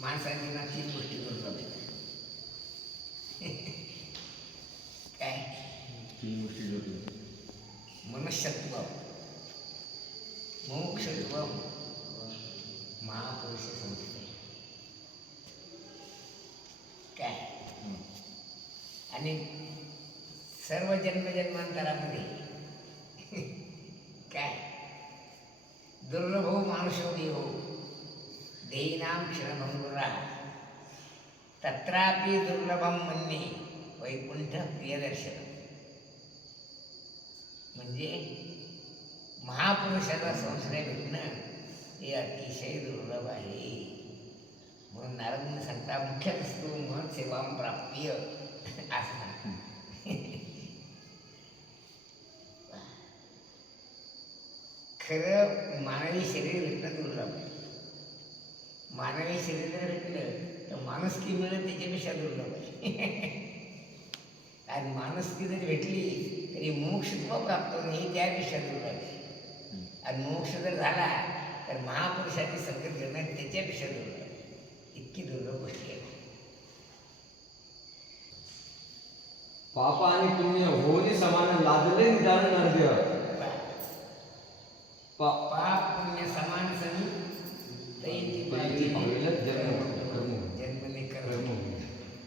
माणसांची ना 3 गोष्टी दुर्लभ आहेत. काय? 3 गोष्टी दुर्लभ. मनुष्यत्व, मोक्षत्व, महापुरुष संस्कार. काय? आणि सर्व जन्मजन्मांतरामध्ये काय दुर्लभो मानुषो देहो देहिनां क्षणभंगुरा तत्रापि दुर्लभम मन्ये वैकुंठ प्रियदर्शन. म्हणजे महापुरुषाचा संश्रय भेटणं हे अतिशय दुर्लभ आहे. म्हणून नारद सांगता मुख्य वस्तू महत् सेवा प्राप्य असं सांगतात. खरं मानवी शरीर भेटणं दुर्लभ आहे. मानवी शरीर जर भेटलं तर माणुसकी मिळणं त्याच्यापेक्षा दुर्लभ आहे. आणि माणुसकी जरी भेटली तरी मोक्षत्व प्राप्त होणे हे त्यापेक्षा दुर्लभ आहे. आणि मोक्ष जर झाला तर महापुरुषाची संगत घेणं त्याच्यापेक्षा दुर्लभ आहे. इतकी दुर्लभ गोष्टी आहे. पाप आणि पुण्य होनी समान लादले निदान नरदेव. पाप पुण्य समान समी तैची पाहिलं जन्मने कर्म.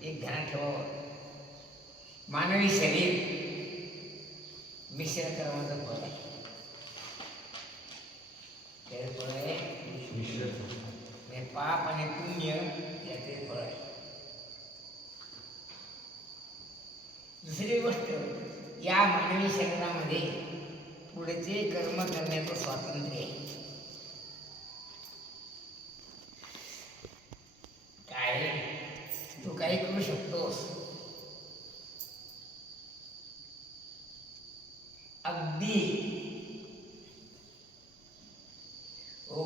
एक ध्यान ठेवावं, मानवी शरीर मिश्र कर्माचं फळ आहे. ते फळ आहे मिश्र. पाप आणि पुण्य याचे फळ आहे. दुसरी गोष्ट, या मानवी शरीरामध्ये पुढचे कर्म करण्याचं स्वातंत्र्य आहे. काय तू काही करू शकतोस. अगदी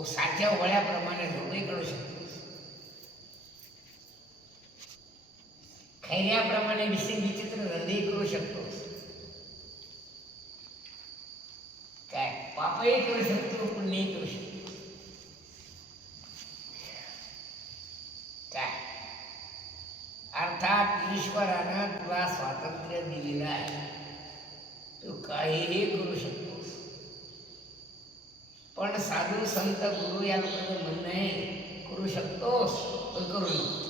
साच्या वळ्याप्रमाणे झोपही करू शकतोस. खैऱ्याप्रमाणे विचित्र धंदेही करू शकतोस. काय पापही करू शकतो, पुण्यही करू शकतो. काय अर्थात ईश्वरानं तुला स्वातंत्र्य दिलेलं आहे. तू काहीही करू शकतोस. पण साधू संत गुरु या लोकांचं म्हणणं आहे करू शकतोस पण करू नको.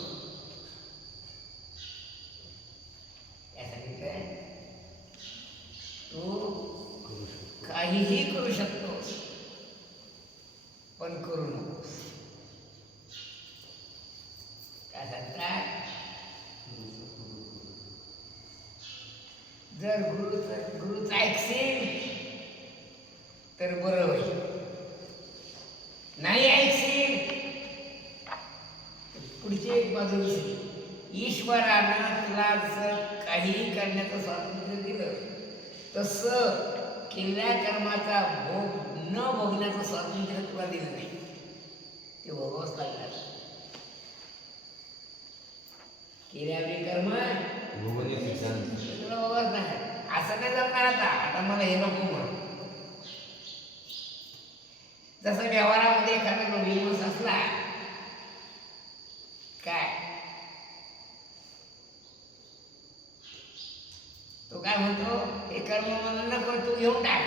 यासाठी काय तू काहीही करू शकतोस पण करू नकोस. काय सांगतात, जर गुरुच ऐकशील तर बरं होईल. नाही ऐकशील पुढची एक बाजू दिसली. ईश्वरानं तुला जसं काहीही करण्याचं स्वातंत्र्य दिलं तसं केलेल्या कर्माचा भोग न भोगण्याचं स्वातंत्र्य तुला दिलं नाही. ते भोगावंच लागणार. केल्यावे कर्म तुला भोगावंच नाही. असं नाही जमणार. आता मला हे नको म्हणून. जसं व्यवहारामध्ये एखादा माणूस असला काय तो काय म्हणतो, हे कर्म मला नको, तू घेऊन टाक.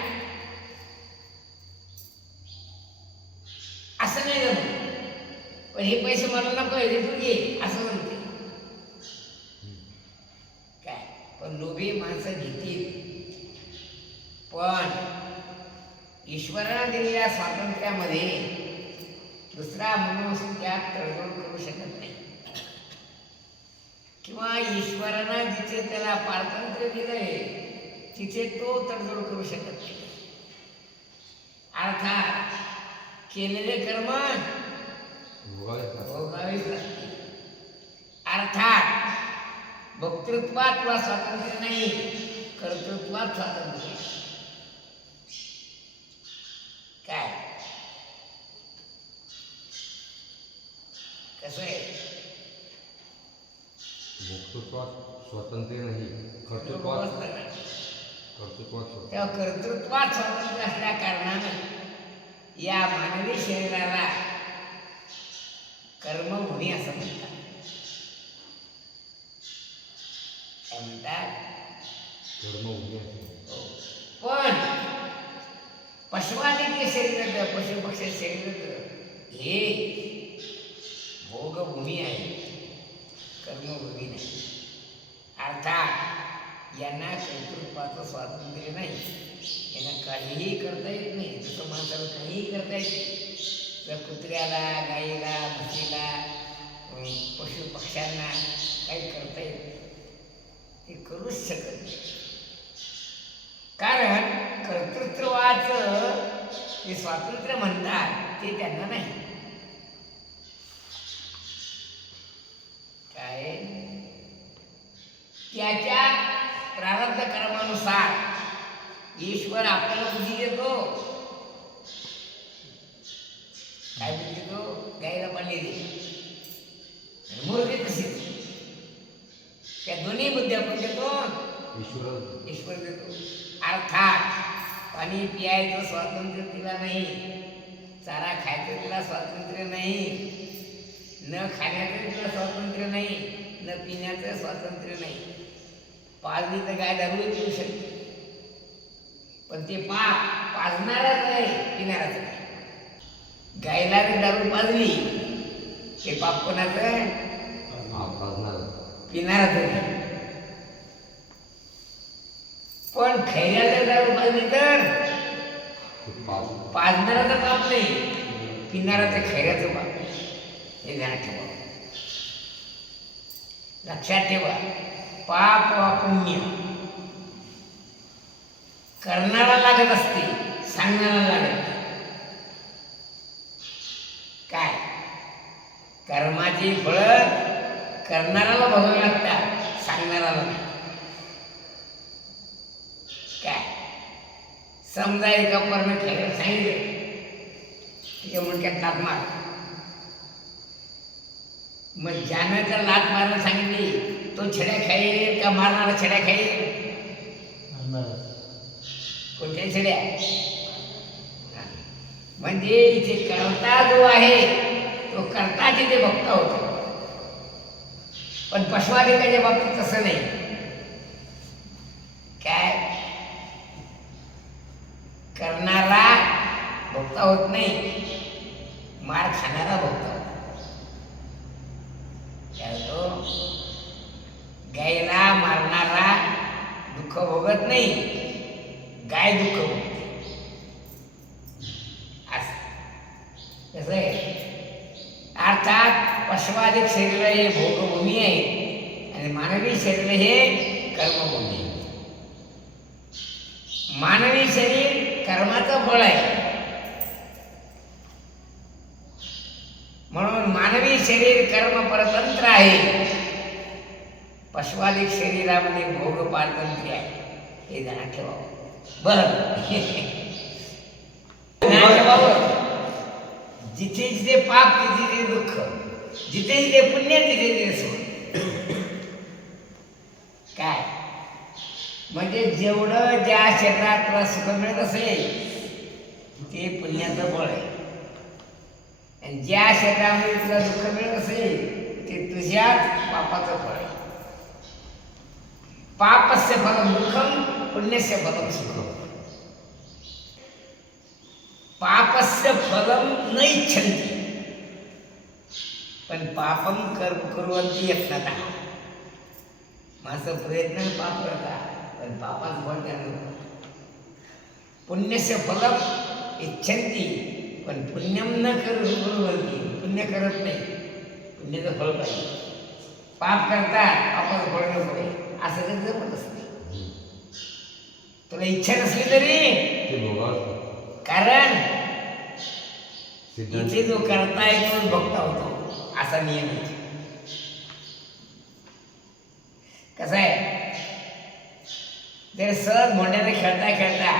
असं नाही जमत. पण हे पैसे मला नको, हे तू घे असं म्हणते. काय पण लोभी माणसं घेतील. पण ईश्वरानं दिलेल्या स्वातंत्र्यामध्ये दुसरा माणूस त्यात तडजोड करू शकत नाही. किंवा ईश्वरानं जिथे त्याला पारतंत्र्य दिलंय तिथे तो तडजोड करू शकत नाही. अर्थात केलेले कर्म भोगावेच लागतील. अर्थात भोक्तृत्वात तुला स्वातंत्र्य नाही, कर्तृत्वात स्वातंत्र्य. काय कसं आहे, भोक्तृत्वात स्वातंत्र्य नाही, कर्तृत्वात तेव्हा कर्तृत्वात स्वातंत्र्य असल्या कारणानं या मानवी शरीराला कर्मभूमी असं म्हणतात. काय म्हणतात? कर्मभूमी आहे. हो. पण पशुआदित्य शरीर, पशु पक्षी शरीर हे भोगभूमी आहे, कर्मभूमी नाही. अर्थात यांना कर्तृत्वाचं स्वातंत्र्य नाही, यांना काहीही करता येत नाही. जसं माणसाला काहीही करता येत नाही, तर कुत्र्याला, गाईला, म्हशीला, पशु पक्ष्यांना काही करता येत नाही, ते करूच शकत नाही. कारण कर्तृत्वाचं ते स्वातंत्र्य म्हणतात ते त्यांना नाही. काय? त्याच्या प्रारब्ध कर्मानुसार ईश्वर आपल्याला बुद्धी देतो. काय बुद्धी देतो? गायला पाणी दे, मूर्ती तशीच. त्या दोन्ही बुद्धी आपण देतो, ईश्वर देतो. अर्थात पाणी पियायचं स्वातंत्र्य तिला नाही, चारा खायचं तिला स्वातंत्र्य नाही, न खाण्याचं तिला स्वातंत्र्य नाही, न पिण्याचं स्वातंत्र्य नाही. पाजली तर गाय दारू पिऊ शकते, पण ते पाजणारच नाही, पिणारच नाही. गायला जर दारू पाजली ते पाप कोणाचं? पिणारच नाही. पण खैऱ्याला दारू पाजली तर पाजणाराचं पाप नाही, पिणाराचं खैऱ्याचं पाप. हे ध्यानात ठेवा, लक्षात ठेवा. पाप व पुण्य करणारा लागत असते, सांगणारा लागत नाही. काय? कर्माची फळं करणाऱ्याला भोगावी लागतात, सांगणाऱ्याला नाही. काय? समजा एका पर्ण खेळ सांगितलं, तिच्या मुंडक्यात लात मार. मग ज्यानं जर लात मारायला सांगितली तो छड्या खाईल का मारणारा छड्या खाईल? कोणत्या छड्या? म्हणजे इथे कर्ता जो आहे तो कर्ता तिथे भक्त होतो. पण पशुआदित्याच्या बाबतीत तसं नाही. काय? करणारा भोगता होत नाही, मार खाणारा भोगता होतो. काय होतो? गायला मारणारा दुःख भोगत नाही, गाय दुःख भोगते. असं कसं आहे? अर्थात पशुआदिक शरीर हे भोगभूमी आहे आणि मानवी शरीर हे कर्मभूमी आहे. मानवी शरीर कर्माचं फळ आहे, म्हणून मानवी शरीर कर्म परतंत्र आहे. पशुआदिक शरीरामध्ये भोग पारतंत्र्य आहे, हे ध्यानात ठेवावं. बरं, जिथे जिथे पाप तिथे तिथे दुःख, जिथे जिथे पुण्य तिथे तिथे सुख. काय? म्हणजे जेवढं ज्या शरीरात तुला सुख मिळत असेल ते पुण्याचं फळ आहे, आणि ज्या शरीरामध्ये तुला दुःख मिळत असेल ते तुझ्याच पापाचं फळ आहे. पापस्य फलम दुःखम, पुण्यस्य फलम सुखम. पापस्य फलम न इच्छन्ति, पण पापम कुर्वन्ति यत्नतः. माणसं प्रयत्न पाप करतात, पण पापाचं फळ त्यांना. पुण्यस्य फलम इच्छन्ति, पण पुण्यम न कुर्वन्ति, पुण्य करत नाही, पुण्याचं फळ पाहिजे. पाप करतात, पापाचं फळ नको आहे, असं काही जमत असते. तुला इच्छा नसली तरी, कारण इथे जो करताय तो भोगता होतो, असा नियम आहे. कसं आहे? जर सहज मोंड्याने खेळता खेळता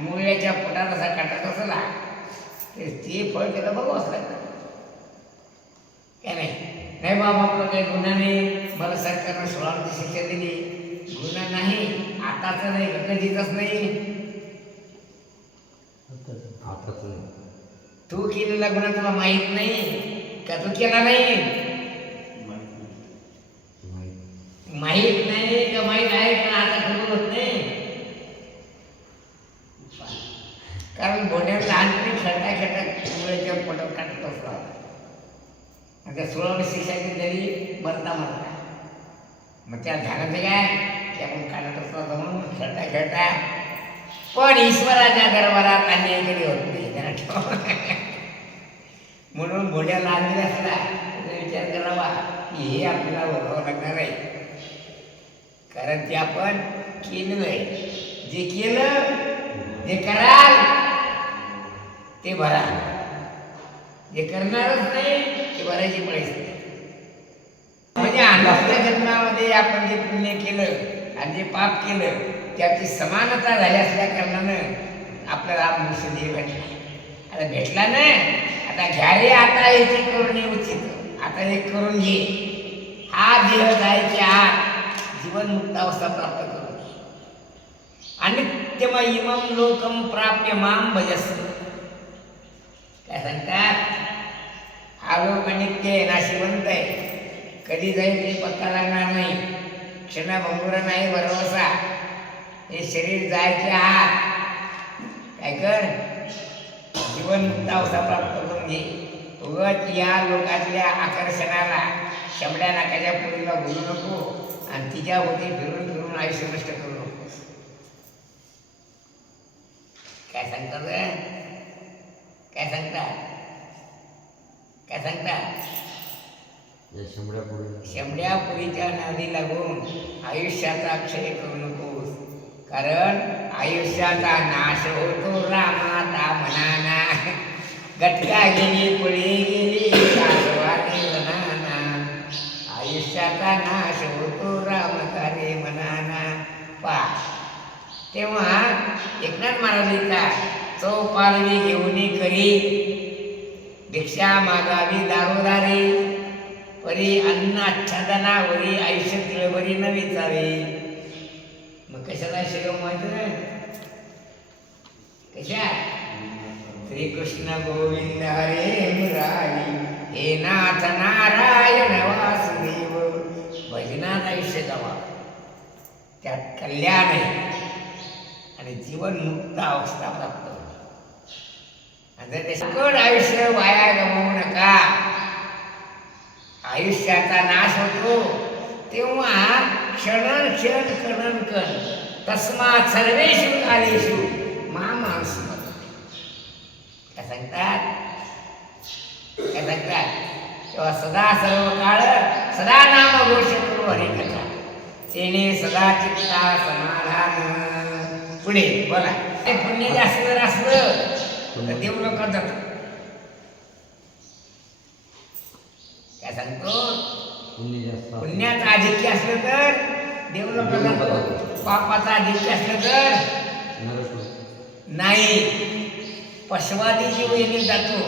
मुळ्याच्या पोटात असा काटा असला तर ते फळ त्याला बघावंच लागतं. काय नाही? नाही बाबा आपलं काही गुन्हा नाही, मला सरकारनं 16 वर्षी शिक्षा दिली, गुन्हा नाही, आताच नाही, कधीच नाही. तू केलेला गुन्हा तुला माहीत नाही, का तू केला नाही? माहीत नाही का माहीत आहे पण आता खबर होत नाही. कारण बोड्यात लहानपणी खेळता मुळेच्या पोटात काटत असतो. आणि त्या 16 वर्ष शिक्षाची जरी मरता मग त्या झाडाचं काय की आपण काढत असतो म्हणून खेळता पण ईश्वराच्या दरबारात अन्याय कधी होत नाही जरा ठेवा. म्हणून भोड्या लागले असला त्याचा विचार करावा की हे आपल्याला ओळखावं लागणार आहे. कारण ते आपण केलेलं आहे. जे केलं जे कराल ते भरा, जे करणारच नाही ते भरायची परिस्थिती. म्हणजे अनाथच्या जन्मामध्ये आपण जे पुण्य केलं आणि जे पाप केलं त्याची समानता झाली असल्या कारणानं आपल्याला मनुष्य देह भेटला. आता भेटला ना, आता घ्या रे आता याची करून ये उचित, आता एक करून घे. हा देह जायचे आत जीवनमुक्त अवस्था प्राप्त करून घे. आणि तेव्हा इमम लोकम प्राप्य माम भजस. काय सांगतात? हा लोक नित्य आहे, नाशिवंत आहे, कधी जाईल ते पत्ता लागणार नाही, क्षणभंगुर नाही भरवसा. हे शरीर जायचे आत काय कर जीवनमुक्त अवस्था प्राप्त करून घे. उगत या लोकातल्या आकर्षणाला शंभड्या नाकाच्या पुरीला बोलू नको आणि तिच्या होती फिरून फिरून आयुष्य नष्ट करू नको. काय सांगतात? काय सांगतात? काय सांगतात? शंभड्या पुरीच्या नादी लागून आयुष्याचा क्षय करू नकोस. कारण आयुष्याचा नाश होतो रामाता मनाना. गटका गेली पळी गेली कासवाने मनाना. आयुष्याचा नाश होतो रामकारे मनाना. पा तेव्हा एकनाथ महाराजांचा चौपालवी घेऊन करी भिक्षा मागावी दारोदारी. परी अन्न आच्छादनावरी आयुष्य तिळवरी न विचावे. मग कशाला शिरव माहिती नाही कशा? श्रीकृष्ण गोविंद हरे मुरारी हे नाथ नारायण वासुदेव. भजनात आयुष्य जावा, त्यात कल्याण आहे आणि जीवनमुक्त अवस्था प्राप्त होते. आणि जर ते आयुष्य वाया गमवू नका. आयुष्याचा नाश होतो तेव्हा क्षण क्षण कण तस्मात सर्वेषु कालेषु मां स्मर. काय सांगतात? काय सांगतात? तेव्हा सदा सर्व काळ सदा नाम घोष करू हरिकथा. तेने सदा चित्ता समाधान. पुढे बोला. ते पुण्य जास्त जर असलं तर देव लोक जातात. काय सांगतो? पुण्याचं आधिक्य असलं तर देव लोक जातो. पापाचं आधिक्य असलं तर नाही, पशवादी जीव येणे जातो.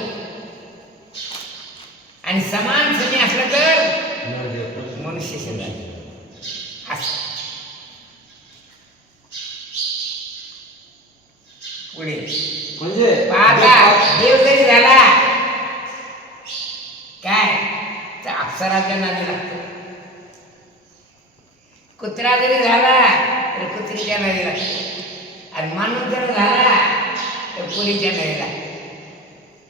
आणि समान सनी असलं तर मनुष्य शरीर पुढे म्हणजे पाहता देव जरी झाला काय तर अप्सराच्या नादी लागतो. कुत्रा जरी झाला तर कुत्रीच्या नादी लागतो. आणि माणूस जर झाला तर पुरीच्या नादी लागतो.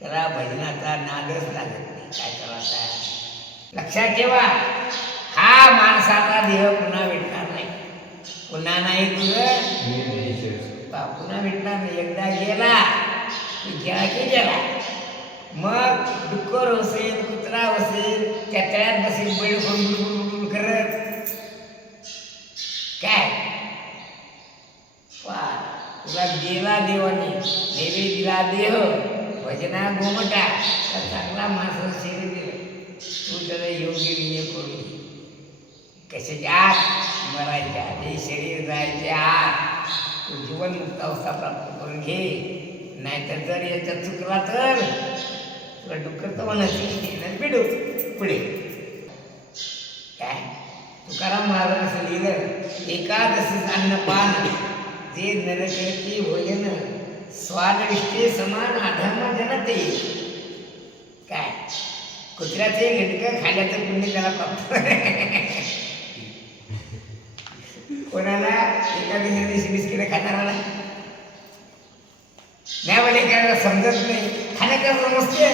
त्याला भजनाचा नादच लागत नाही. काय करायचा? लक्षात ठेवा, हा माणसाचा देह पुन्हा भेटणार नाही. पुन्हा नाही तुझं पुन्हा भेटणार नाही. एकदा गेला की गेला की गेला. मग डुक्कर असेल, कुत्रा असेल, त्या तळ्यात बसेल बैल बुडबुड करत काय तुला गेला देवाने देवी दिला देह भजना गोमटा तर चांगला माणसाचं शरीर दिलं. तू त्याला योग्य विनय करून कशाचे आत मरायच्या हे शरीर जायचे आत तू जीवनमुक्त अवस्था प्राप्त करून घे. नाहीतर जर याच्यात चुकला तर तुला डुक्कर तर म्हणायची बिडू. पुढे काय तुकाराम महाराज असं लिहिलं, एकादशीच अन्नपान जे नरकळती भोजन स्वादविष्टे समान अधर्म जनते. काय कुत्र्याचे गिटकं खाण्याचं पुण्य त्याला प्राप्त. कोणाला एखाद्या दिवशी बिस्किट खाणाराला नाही म्हणे काय समजत नाही. खाण्याचं समजते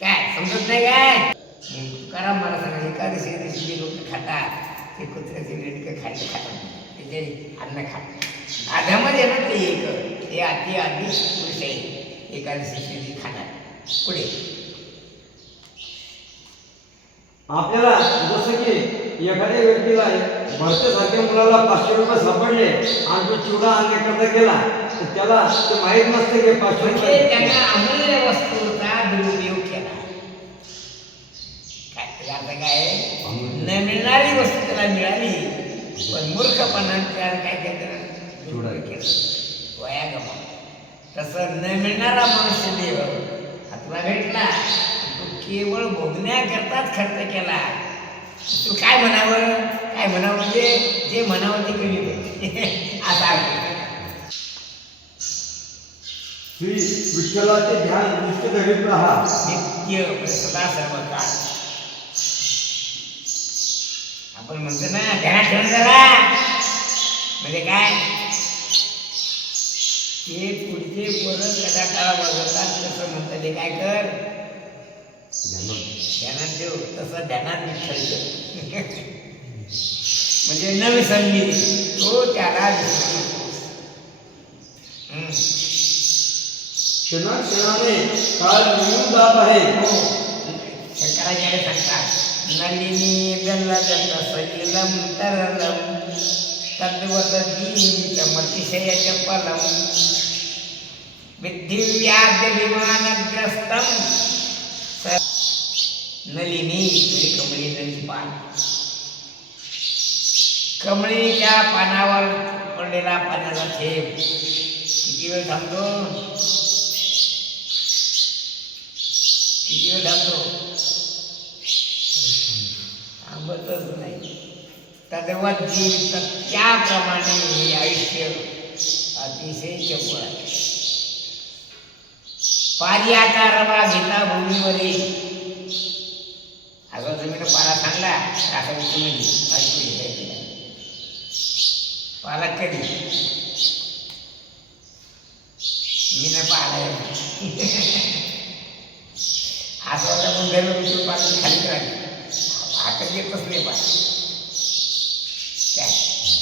काय समजत नाही काय. तुकाराम मला सांगा एकादशी दिवशी जे लोक खातात ते कुत्र्याचे गिटकं खायचं खातात त्याचे अन्न खात आधामध्ये ना ते एक ते अति आधी पुरुष आहे एकादशी खाणार. पुढे आपल्याला जसं की एखाद्या व्यक्तीला भरतेसारख्या मुलाला 500 रुपये सापडले आणि तो चिवडा आणण्याकरता गेला तर त्याला ते माहीत नसते की 500 म्हणजे रुपये त्यांना अमूल्य वस्तूचा दुरुपयोग केला. काय त्याला आता काय न मिळणारी वस्तू त्याला मिळाली पण मूर्खपणाने त्याला काय केलं दुरुपयोग केलं वया गमा. तसं न मिळणारा मनुष्य देव हा तुला भेटला तो केवळ भोगण्याकरताच खर्च केला. तू काय म्हणावं काय म्हणावं म्हणजे जे म्हणावं ते कमी पाहिजे असा अर्थ. श्री विठ्ठलाचे ध्यान नित्य धरीत राहा. नित्य म्हणजे सदा सर्व काळ. आपण म्हणतो ना ध्यानात ठेवून जरा म्हणजे काय ते पुढचे पोरं कदा काळा बघतात तसं म्हणतात ते काय कर ध्यानात ठेव तसं ध्यानात विठ्ठल ठेव. म्हणजे न विसरली तो त्याला विसरू नकोस. क्षणाक्षणाने काळ निघून जात आहे. शंकराचार्य सांगतात नलिनी गल्लगल्ल सलिलम तरलम तद्वदतीमतिशय चपलम विद्धिव्याद्य विमानग्रस्तम. नलिनी म्हणजे कमळी नदी पान. कमळीच्या पानावर पडलेला पाण्याचा थेंब किती वेळ थांबतो किती वेळ थांबतो थांबतच नाही. तद्वद्दी त्याप्रमाणे हे आयुष्य अतिशय चपळ आहे. पारियाचा रवा घेता भूमीवरील अगं तुम्ही पाला सांगला असं तुम्ही ऐकू पाला कधी मी नाही पाहिला असं होता पण घर उचलून पाला खाली राहिली आता येतच नाही पाला काय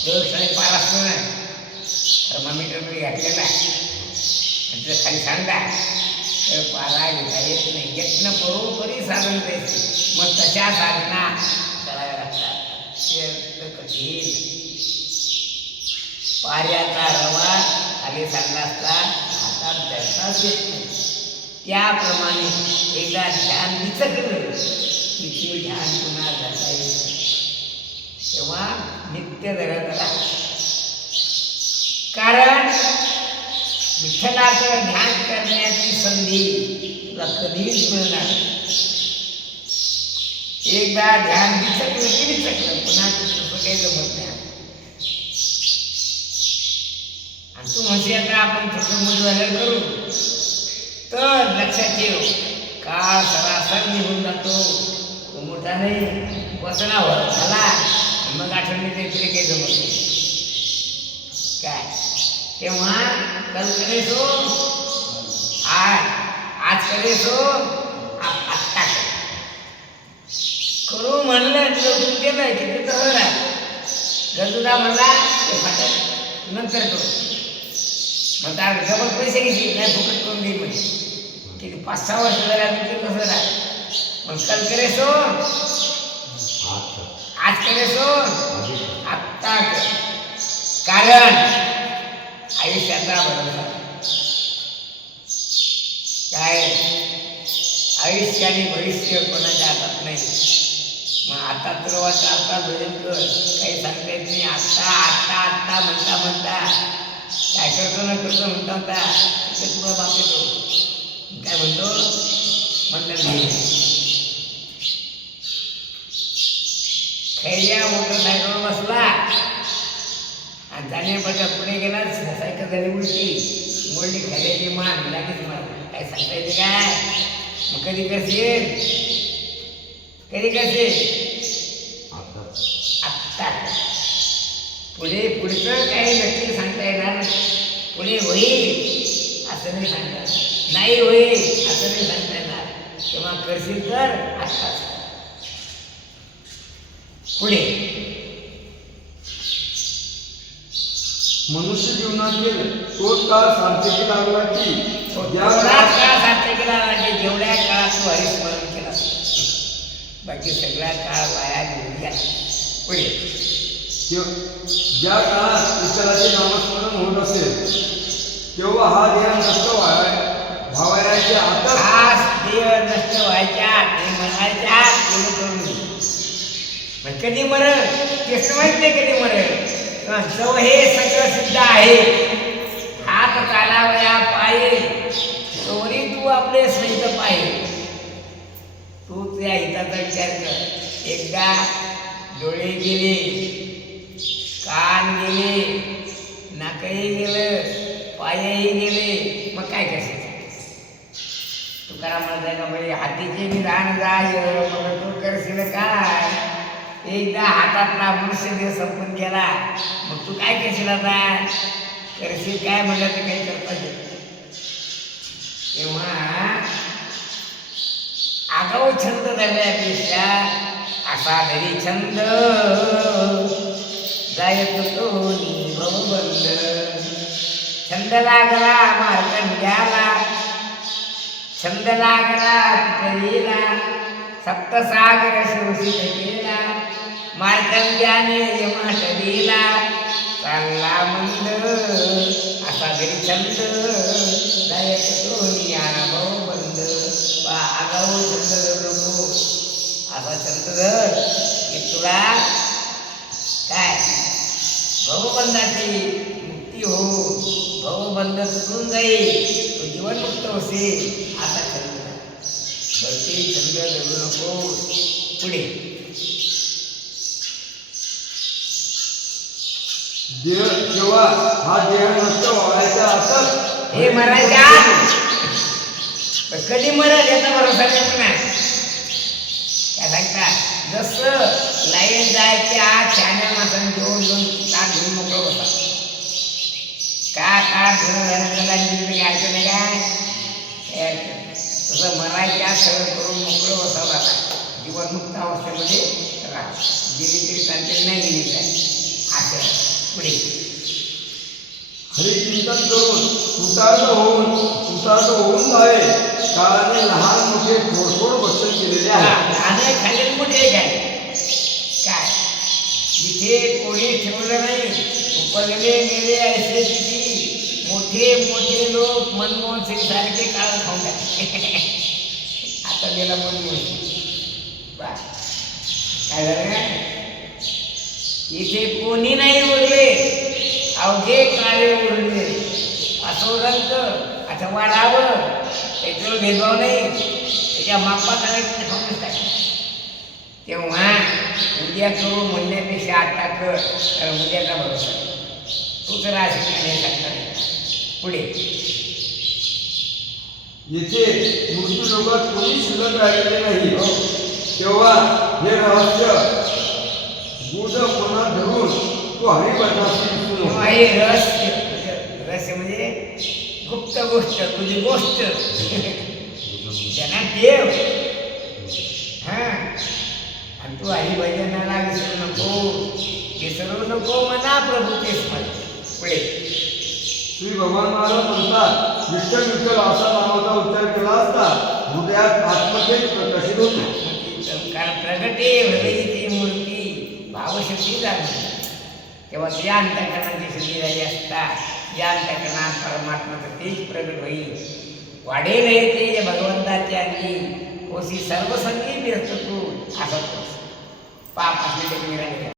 प्रयोगशाळेत पाला असतो ना थर्मामीटरमध्ये घातलेला आणि जर खाली सांगा तर पाला घेता येत नाही. यत्न बरोबरी साधन द्यायचे मग तशा साधना कराव्या लागतात. ते कठीण. पाऱ्याचा रवा खाली सांगला असता हातात धरताच येत नाही. त्याप्रमाणे एकदा ध्यान विचकलं की ते ध्यान पुन्हा धरता येत नाही. तेव्हा नित्य धरत राहा. कारण विठ्ठलाचं ध्यान करण्याची संधी तुला कधीच मिळणार. एकदा ध्यान विचकलं की विचकलं पुन्हा तसं काही जमत नाही. आणि तू म्हणशी आता आपण छोटं मोठं झालं करू तर लक्षात ठेव काळ सरासर निघून जातो. तो मोठा नाही वचनावर झाला मग आठवणीत तरी काही जमत नाही. काय तेव्हा कल करे सो आज करे सो आत्ता करू म्हणलं तुला केलं की ते तसं राहत. गरजुदा म्हणला ते फाटत नंतर करू म्हणता डबल पैसे घेतले नाही फुकट करून देईल म्हणजे किती 5-6 वर्ष झाले ते कसं राहत. मग कल करे सो आज करे सो आत्ता कर. कारण आयुष्याचा भरोसा काय आयुष्य आणि भविष्य कोणाच्या हातात नाही. मग आता तर वाटतं आता भजन कर काही सांगता येत नाही. आत्ता आत्ता आत्ता म्हणता म्हणता काय करतो ना करतो म्हणता होता तिथे तुला बाप येतो काय म्हणतो म्हणलं नाही. खैऱ्या मोटरसायकलवर बसला आणि जाण्यापासून पुढे गेला सायकल झाली उलटी मोडली खैऱ्याची मान लागेच मला काय सांगता येते काय मग कधी करशील? कधी करशील? आत्ता. पुढचं काही नक्की सांगता येणार नाही. पुढे होईल असं नाही सांगता येणार, नाही होईल असं नाही सांगता येणार. तेव्हा करशील तर आत्ताच. पुढे मनुष्य जीवनातील तोच काळ सार्थकी लागला की जेवढा काळ सार्थकी लागला की जेवढ्या काळात तू हरिस्मरण केला, बाकी सगळा काळ वाया गेला गेला. पुढे ज्या काळात इतराचे नामस्मरण होत असेल तेव्हा हा देह नष्ट व्हावयाचे आता खास देह नष्ट व्हायच्या ते म्हणायच्या कोणी करून मग कधी मरण तेच माहित नाही कधी मरण. जव हे सगळं सिद्ध आहे, हात चालावया पाये तोरी तू आपले सहित पाये. तू त्या हिताचा विचार कर. एकदा डोळे गेले, कान गेले, नाकही गेलं, पायही गेले, मग काय करशील? तुकाराम म्हणताय का म्हणजे हातीचे निदान जाय मग तू करशील काय? एकदा हातातला मनुष्य देह संपून गेला, मग तू काय करशील? आता करशील काय म्हणलं तर काही करता येत. तेव्हा आगाऊ छंद धरल्यापेक्षा असा धरी छंद जायत तो भवबंद. छंद लागला मार्कंड्याला, छंद लागला पितळीला, सप्तसागर शोषित केला, मार्कंड्याने यमाट दिला, चालला मंद असा घरी छंद जायत तो भवबंद. आगाऊ छंद धरू नको, असा छंद धर की तुला काय भवबंधाची मुक्ती हो, भवबंध तुटून जाईल, तू जीवनमुक्त होशील. असा छंद भरती छंद धरू नको. पुढे देह जेव्हा हा देह नष्ट व्हायचा असत हे मरायच्या कधी मरत याचा भरोसा नाही. पुन्हा काय सांगता? जसं लाईन जायचे आज छान्या माणसाने घेऊन ताट घेऊन मोकळं बसा का ताट घेऊन काय अडचण नाही काय? तसं मरायच्या सरळ करून मोकळं बसावं लागतं. जीवनमुक्त अवस्थेमध्ये राहा, गेली तरी चालते, नाही गेली चालते. असं पुढे हरिचिंतन करून कृतार्थ होऊन जावे. काळाने लहान मोठे थोडथोड भक्षण केलेले आहे. लहान खाली मोठे काय काय जिथे कोणी ठेवलं नाही, उपगले गेले ऐसे किती मोठे मोठे लोक मनमोहन सिंग सारखे काळ खाऊन टाकले. आता गेला मनमोहन सिंग काय झालं? इथे कोणी नाही उरले, अवघे काळे उरले. असो रंग आता वाढावं त्याच्यावर भेदभाव नाही, त्याच्या मापात आणायचं खाऊनच टाक. तेव्हा उद्या करू म्हणण्यापेक्षा आता कर, कारण उद्याचा भरोसा तूच राहशील आणि टाकणार. पुढे येथे मृत्यू लोकात कोणी शिल्लक राहिलेले नाही. तेव्हा हे रहस्य गुढ मनात धरून तो हरिभटाशी तेव्हा हे रहस्य, रहस्य म्हणजे गुप्त गोष्ट, तुझी गोष्ट ज्यांना ठेव. हा, आणि तू हरिभजनाला विसरू नको मना प्रभूचे स्मरण. पुढे श्री भगवान महाराज म्हणतात, विठ्ठल विठ्ठल असा नावाचा उच्चार केला असता हृदयात आत्मतेज प्रकाशित होते. कारण प्रगटे हृदयीची मूर्ती भावशक्ती झाली, तेव्हा या अंतःकरणाची शुद्धी झाली असता या अंतःकरणात परमात्माचं तेज प्रगट होईल. वाढेल हे तेज भगवंताच्या अंगी, कोशी सर्व संगी व्यस्त तू असं पाप असले ते मिळाले.